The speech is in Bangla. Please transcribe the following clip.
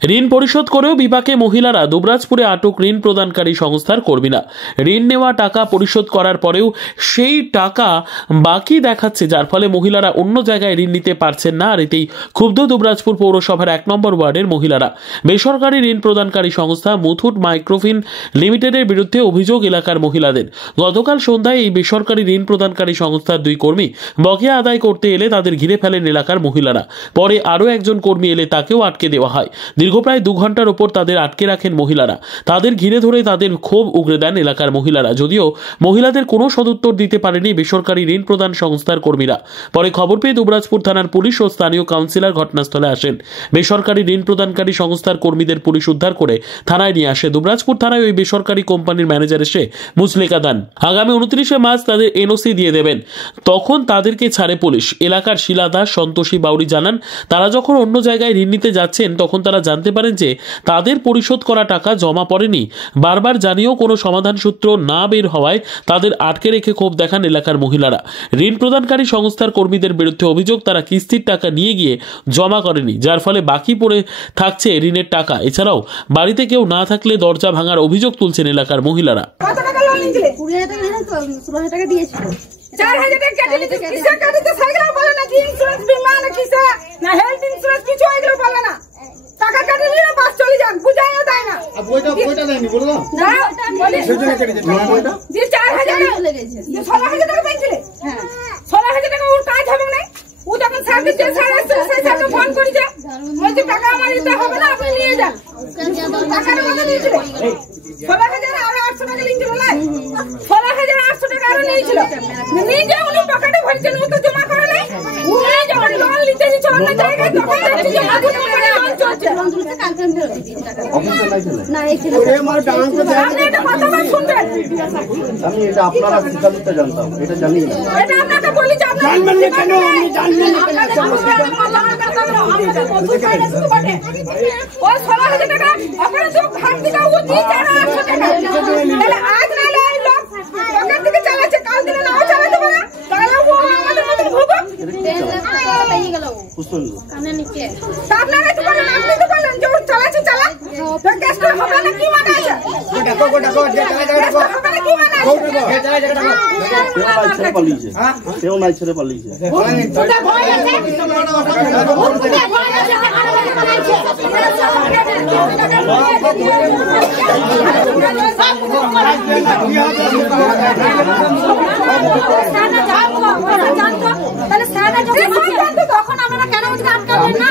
ঋণ পরিশোধ করেও বিপাকে মহিলারা। দুবরাজপুরে আটক ঋণ প্রদানকারী সংস্থার কর্মীরা। ঋণ নেওয়া টাকা পরিশোধ করার পরেও সেই টাকা বাকি দেখাচ্ছে, যার ফলে মহিলারা অন্য জায়গায় ঋণ নিতে পারছেন না। আর এতেই ক্ষুব্ধ দুবরাজপুর পৌরসভার 1 নম্বর ওয়ার্ডের মহিলারা। বেসরকারি ঋণ প্রদানকারী সংস্থা মুথুট মাইক্রোফিন লিমিটেডের বিরুদ্ধে অভিযোগ এলাকার মহিলাদের। গতকাল সন্ধ্যায় এই বেসরকারি ঋণ প্রদানকারী সংস্থার 2 কর্মী বকেয়া আদায় করতে এলে তাদের ঘিরে ফেলেন এলাকার মহিলারা। পরে আরও একজন কর্মী এলে তাকেও আটকে দেওয়া হয়। দীর্ঘ প্রায় 2 ঘন্টার ওপর তাদের আটকে রাখেন মহিলারা। তাদের ঘিরে ধরে তাদের ক্ষোভ উগরে দেন এলাকার মহিলারা। যদিও মহিলাদের কোনো সদুত্তর দিতে পারেনি বেসরকারি ঋণ প্রদান সংস্থার কর্মীরা। পরে খবর পেয়ে দুবরাজপুর থানার পুলিশ ও স্থানীয় কাউন্সিলর ঘটনাস্থলে আসেন। বেসরকারি ঋণ প্রদানকারী সংস্থার কর্মীদের পুলিশ উদ্ধার করে থানায় নিয়ে আসে। দুবরাজপুর থানায় ওই বেসরকারি কোম্পানির ম্যানেজার এসে মুচলেকা দেন। আগামী 29শে মার্চ তাদের এনওসি দিয়ে দেবেন, তখন তাদেরকে ছাড়ে পুলিশ। এলাকার শিলা দাস, সন্তোষী বাউরি জানান, তারা যখন অন্য জায়গায় ঋণ নিতে যাচ্ছেন তখন তারা জানতে পারেন যে তাদের পরিশোধ করা টাকা জমা পড়েনি। বারবার জানিয়েও কোনো সমাধান সূত্র না বের হওয়ায় তাদের আটকে রেখে ক্ষোভ দেখান এলাকার মহিলারা। ঋণ প্রদানকারী সংস্থার কর্মীদের বিরুদ্ধে অভিযোগ, তারা কিস্তির টাকা নিয়ে গিয়ে জমা করেনি, যার ফলে বাকি পড়ে থাকছে ঋণের টাকা। এছাড়াও বাড়িতে কেউ না থাকলে দরজা ভাঙার অভিযোগ তুলছেন এলাকার মহিলারা। তখন আপনারা কেন আটকাবেন না?